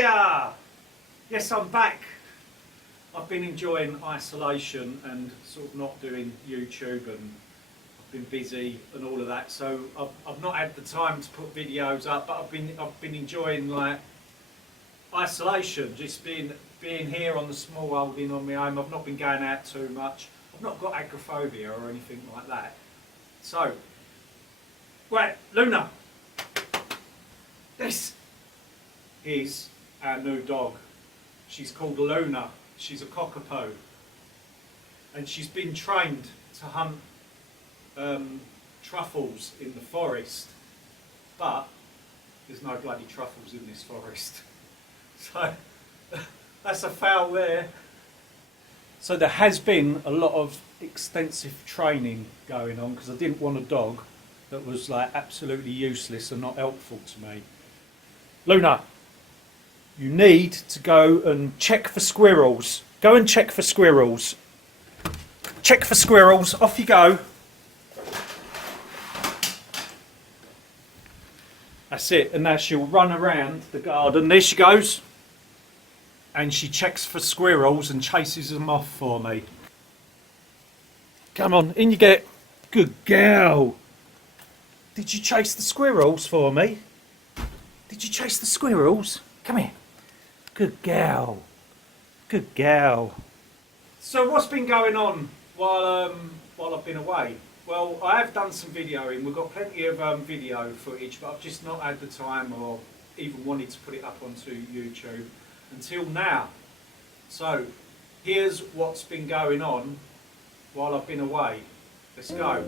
Hiya! Yes, I'm back. I've been enjoying isolation and sort of not doing YouTube, and I've been busy and all of that, so I've not had the time to put videos up, but I've been enjoying like isolation, just being here on the small holding on my own. I've not been going out too much. I've not got agoraphobia or anything like that. So, right, Luna, this is our new dog. She's called Luna. She's a cockapoo, and she's been trained to hunt truffles in the forest, but there's no bloody truffles in this forest. So that's a foul there. So there has been a lot of extensive training going on, because I didn't want a dog that was like absolutely useless and not helpful to me. Luna, you need to go and check for squirrels. Go and check for squirrels. Check for squirrels. Off you go. That's it. And now she'll run around the garden. There she goes. And she checks for squirrels and chases them off for me. Come on, in you get. Good girl. Did you chase the squirrels for me? Did you chase the squirrels? Come here. Good girl. Good girl. So what's been going on while I've been away? Well, I have done some videoing. We've got plenty of video footage, but I've just not had the time or even wanted to put it up onto YouTube until now. So here's what's been going on while I've been away. Let's go.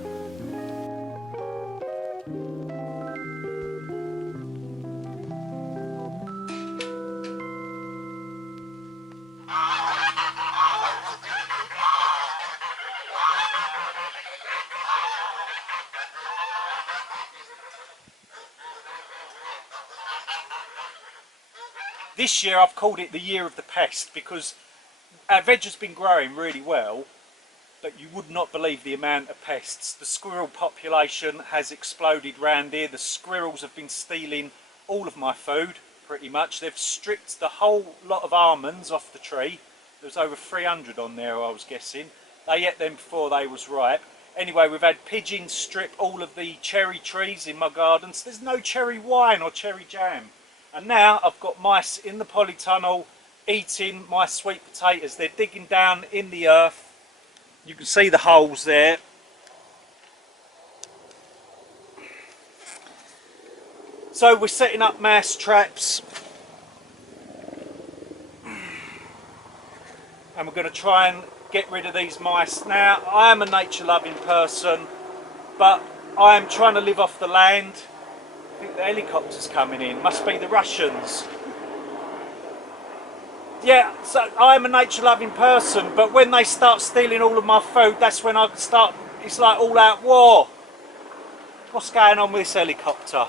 This year I've called it the year of the pest, because our veg has been growing really well, but you would not believe the amount of pests. The squirrel population has exploded round here. The squirrels have been stealing all of my food, pretty much. They've stripped the whole lot of almonds off the tree. There was over 300 on there, I was guessing. They ate them before they was ripe. Anyway, we've had pigeons strip all of the cherry trees in my gardens. There's no cherry wine or cherry jam. And now I've got mice in the polytunnel eating my sweet potatoes. They're digging down in the earth. You can see the holes there. So we're setting up mouse traps. And we're going to try and get rid of these mice. Now, I am a nature-loving person, but I am trying to live off the land. I think the helicopter's coming in. Must be the Russians. Yeah, so I'm a nature-loving person, but when they start stealing all of my food, that's when I start. It's like all-out war. What's going on with this helicopter?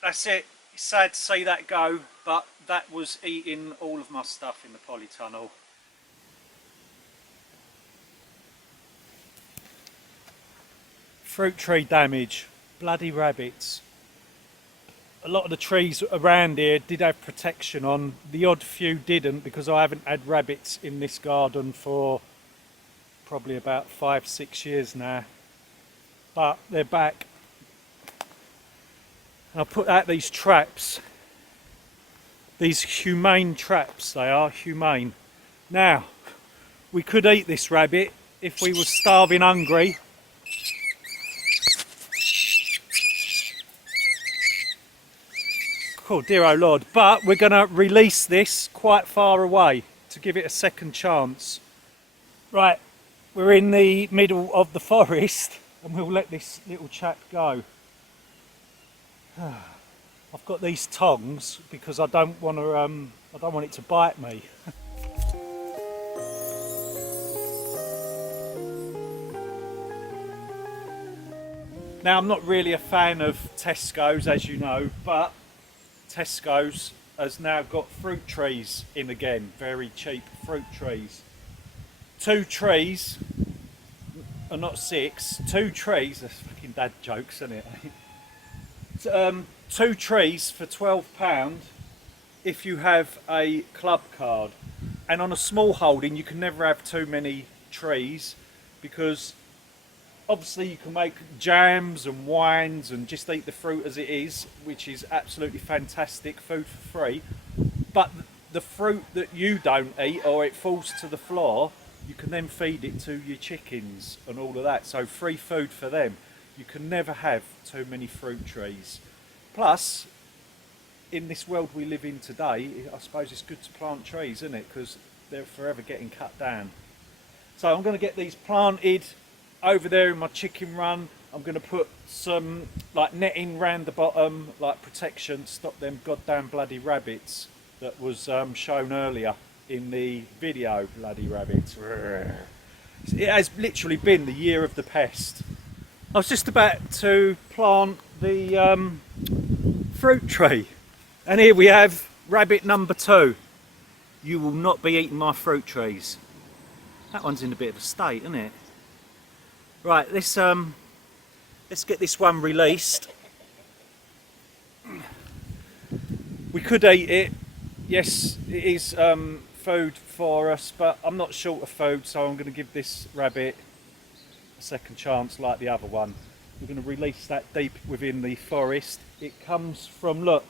That's it. It's sad to see that go, but that was eating all of my stuff in the polytunnel. Fruit tree damage, bloody rabbits. A lot of the trees around here did have protection on. The odd few didn't, because I haven't had rabbits in this garden for probably about 5-6 years now. But they're back. And I put out these traps. These humane traps, they are humane. Now, we could eat this rabbit if we were starving hungry. Oh dear oh Lord, but we're going to release this quite far away to give it a second chance. Right, we're in the middle of the forest and we'll let this little chap go. I've got these tongs because I don't want it to bite me. Now, I'm not really a fan of Tesco's, as you know, but Tesco's has now got fruit trees in again, very cheap fruit trees. 2 trees, and not 6, 2 trees, that's fucking dad jokes, isn't it? 2 trees for £12 if you have a club card. And on a small holding you can never have too many trees, because obviously you can make jams and wines and just eat the fruit as it is, which is absolutely fantastic, food for free. But the fruit that you don't eat, or it falls to the floor, you can then feed it to your chickens and all of that, so free food for them. You can never have too many fruit trees. Plus, in this world we live in today, I suppose it's good to plant trees, isn't it? Because they're forever getting cut down. So I'm going to get these planted over there in my chicken run. I'm going to put some like netting round the bottom, like protection, stop them goddamn bloody rabbits that was shown earlier in the video. Bloody rabbits. It has literally been the year of the pest. I was just about to plant the fruit tree, and here we have rabbit number 2. You will not be eating my fruit trees. That one's in a bit of a state, isn't it? Right, let's get this one released. We could eat it. Yes, it is food for us, but I'm not short of food, so I'm going to give this rabbit a second chance like the other one. We're going to release that deep within the forest. It comes from, look,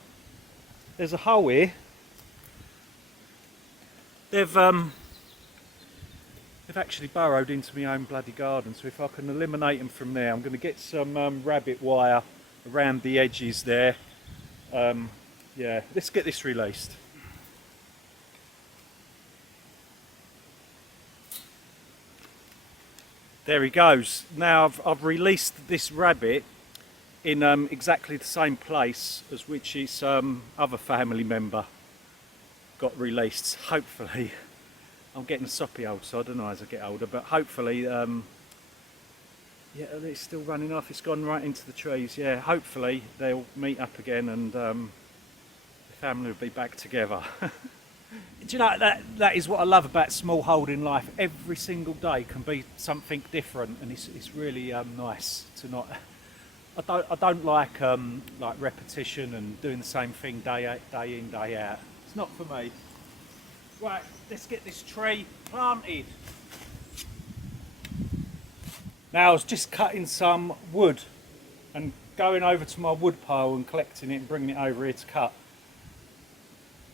there's a hole here. They've actually burrowed into my own bloody garden, so if I can eliminate them from there, I'm going to get some rabbit wire around the edges there. Yeah, let's get this released. There he goes. Now I've released this rabbit in exactly the same place as which his other family member got released. Hopefully, I'm getting soppy old, so I don't know as I get older, but hopefully, yeah, it's still running off. It's gone right into the trees. Yeah, hopefully they'll meet up again and the family will be back together. Do you know, that is what I love about small holding life. Every single day can be something different, and it's really nice to not. I don't like repetition and doing the same thing day in, day out. It's not for me. Right, let's get this tree planted. Now I was just cutting some wood and going over to my wood pile and collecting it and bringing it over here to cut.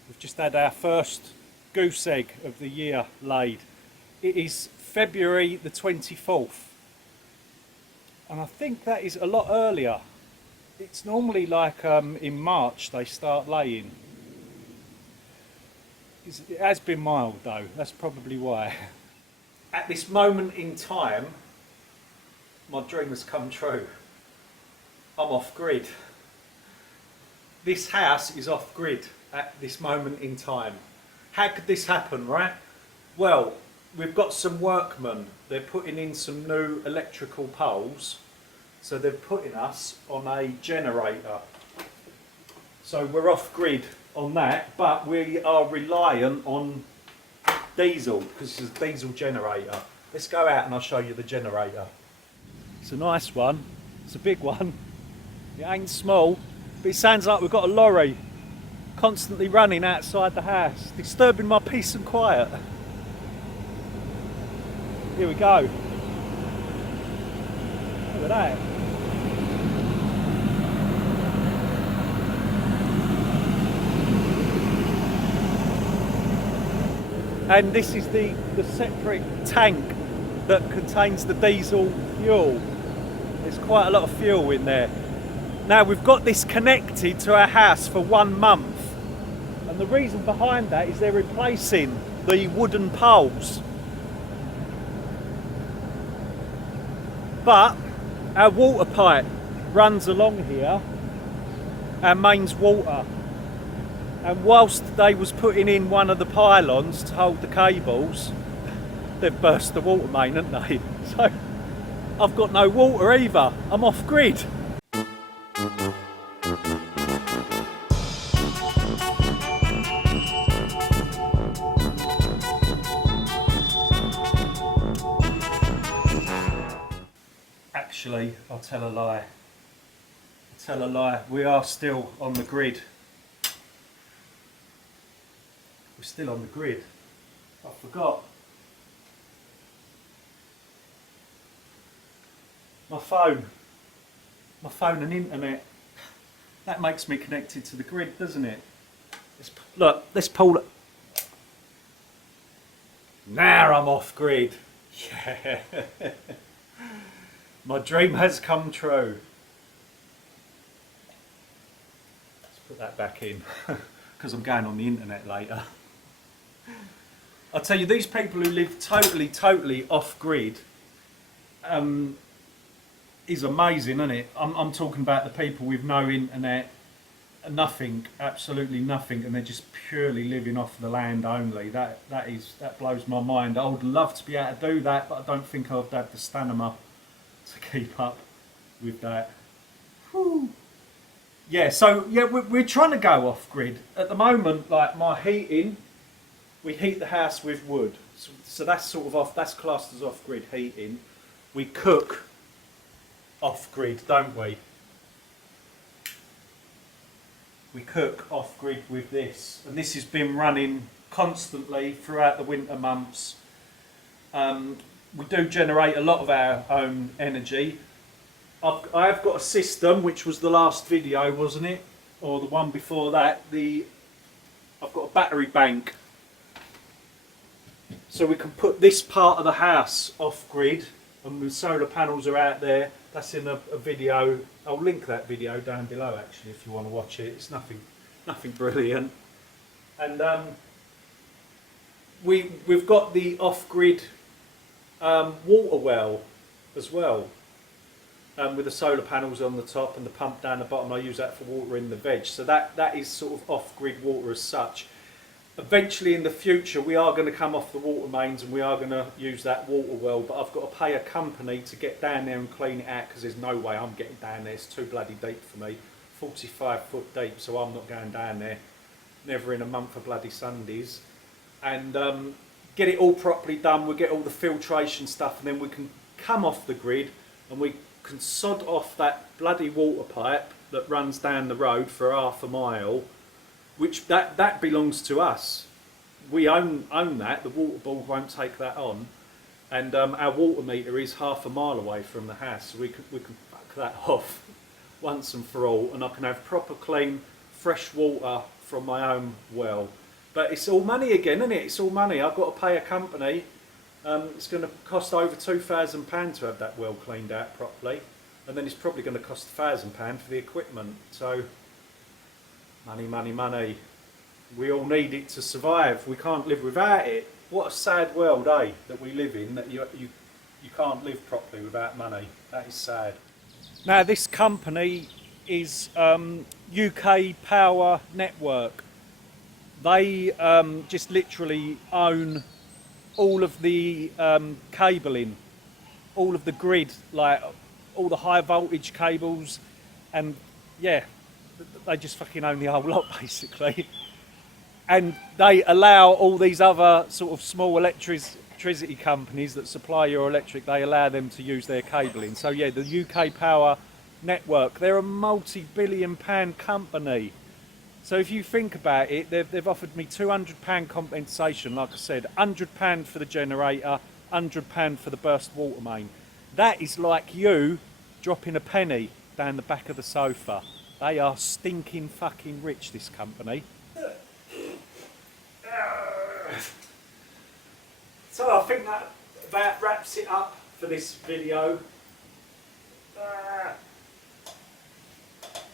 We've just had our first goose egg of the year laid. It is February the 24th. And I think that is a lot earlier. It's normally like in March they start laying. It has been mild though, that's probably why. At this moment in time, my dream has come true. I'm off grid. This house is off grid at this moment in time. How could this happen, right? Well, we've got some workmen. They're putting in some new electrical poles. So they're putting us on a generator. So we're off grid on that, but we are reliant on diesel because it's a diesel generator. Let's go out and I'll show you the generator. It's a nice one. It's a big one. It ain't small, but it sounds like we've got a lorry constantly running outside the house, disturbing my peace and quiet. Here we go. Look at that. And this is the separate tank that contains the diesel fuel. There's quite a lot of fuel in there. Now we've got this connected to our house for 1 month. And the reason behind that is they're replacing the wooden poles. But our water pipe runs along here, our mains water. And whilst they was putting in one of the pylons to hold the cables, they've burst the water main, haven't they? So I've got no water either. I'm off grid. Actually, I'll tell a lie. I'll tell a lie. We are still on the grid. We're still on the grid. I forgot. My phone and internet. That makes me connected to the grid, doesn't it? Look, let's pull it. Now I'm off grid. Yeah. My dream has come true. Let's put that back in because I'm going on the internet later. I'll tell you, these people who live totally off grid is amazing, isn't it? I'm talking about the people with no internet, nothing, absolutely nothing, and they're just purely living off the land only. That blows my mind. I would love to be able to do that, but I don't think I'd have the stamina to keep up with that. Whew. Yeah, so yeah, we're trying to go off grid at the moment. Like my heating, we heat the house with wood, so that's sort of off. That's classed as off grid heating. We cook off grid, don't we? We cook off grid with this, and this has been running constantly throughout the winter months. We do generate a lot of our own energy. I've got a system, which was the last video, wasn't it? Or the one before that. I've got a battery bank. So we can put this part of the house off grid, and the solar panels are out there. That's in a video. I'll link that video down below actually if you want to watch it. It's nothing brilliant. And we've got the off-grid water well as well, with the solar panels on the top and the pump down the bottom. I use that for watering the veg. So that is sort of off-grid water as such. Eventually in the future we are going to come off the water mains and we are going to use that water well, but I've got to pay a company to get down there and clean it out because there's no way I'm getting down there. It's too bloody deep for me, 45 foot deep, so I'm not going down there, never in a month of bloody Sundays. And get it all properly done, we'll get all the filtration stuff, and then we can come off the grid and we can sod off that bloody water pipe that runs down the road for half a mile, which that belongs to us. We own that. The water board won't take that on, and our water meter is half a mile away from the house, so we can fuck that off once and for all, and I can have proper clean fresh water from my own well. But it's all money again, isn't it? It's all money. I've got to pay a company. It's going to cost over £2,000 to have that well cleaned out properly, and then it's probably going to cost £1,000 for the equipment. So money. We all need it to survive. We can't live without it. What a sad world, eh, that we live in, that you can't live properly without money. That is sad. Now this company is UK Power Network. They just literally own all of the cabling, all of the grid, like all the high voltage cables, and yeah, they just fucking own the whole lot basically. And they allow all these other sort of small electricity companies that supply your electric, they allow them to use their cabling. So yeah, the UK Power Network, they're a multi-billion-pound company. So if you think about it, they've offered me £200 compensation, like I said, £100 for the generator, £100 for the burst water main. That is like you dropping a penny down the back of the sofa. They are stinking fucking rich, this company. So I think that about wraps it up for this video.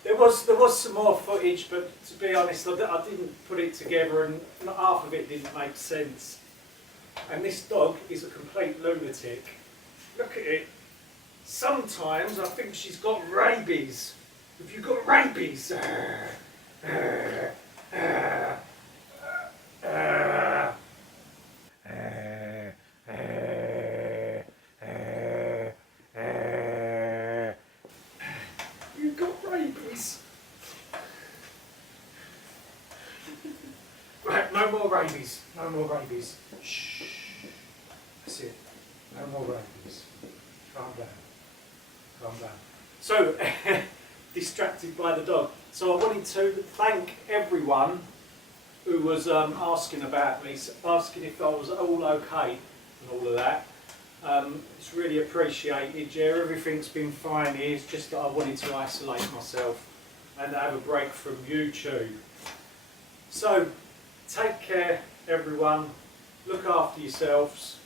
There was some more footage, but to be honest, I didn't put it together, and half of it didn't make sense. And this dog is a complete lunatic. Look at it. Sometimes I think she's got rabies. Have you got rabies? You've got rabies. Right, no more rabies. No more rabies. Shh. That's it. No more rabies. Calm down. Calm down. So, distracted by the dog. So I wanted to thank everyone who was asking about me, asking if I was all okay and all of that. It's really appreciated, yeah, everything's been fine here, it's just that I wanted to isolate myself and have a break from YouTube. So, take care everyone, look after yourselves,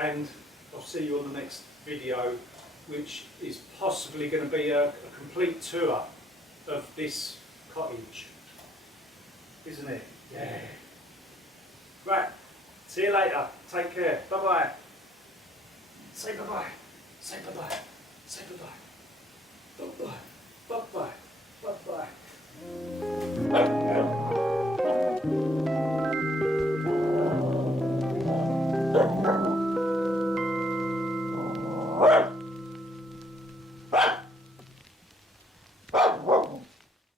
and I'll see you on the next video, which is possibly going to be a complete tour of this cottage, isn't it? Yeah. Right, see you later, take care, bye bye. Say bye bye, say bye bye, say bye bye, bye bye, bye bye, bye bye.